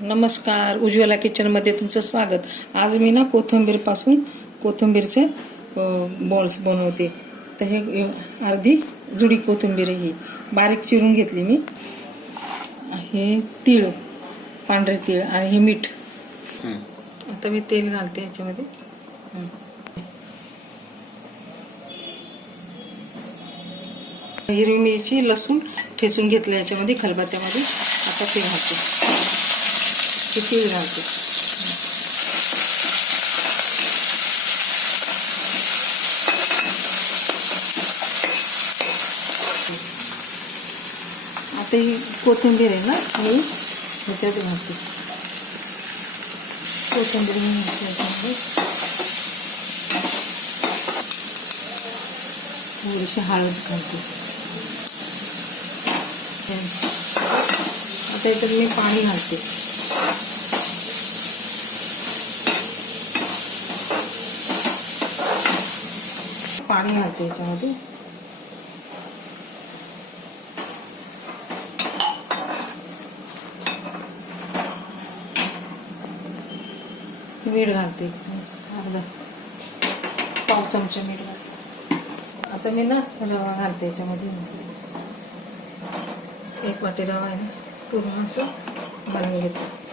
नमस्कार उज्ज्वला किचनमध्ये तुमचं स्वागत. आज मी ना कोथिंबीरपासून कोथिंबीरचे बॉल्स बनवते. तर हे अर्धी जुडी कोथिंबीर ही. बारीक चिरून घेतली मी. हे तीळ पांढरे तीळ आणि हे मीठ. आता मी तेल घालते याच्यामध्ये. हिरवी मिरची लसूण ठेचून घेतलं याच्यामध्ये खलबत्त्यामध्ये. आता ते घालते. ती तीळ घालते आता ही कोथिंबीर आहे ना मी ह्याच्यात घालते. कोथिंबीर थोडीशी हळद घालते. आता याच्यात मी पाणी घालते. पाणी घालते याच्यामध्ये. मीठ घालते. अर्धा. पाव चमचा मीठ घालते. आता मी ना रवा घालते याच्यामध्ये. एक वाटी रवा आहे ना. पूर्ण असं घालून घेते.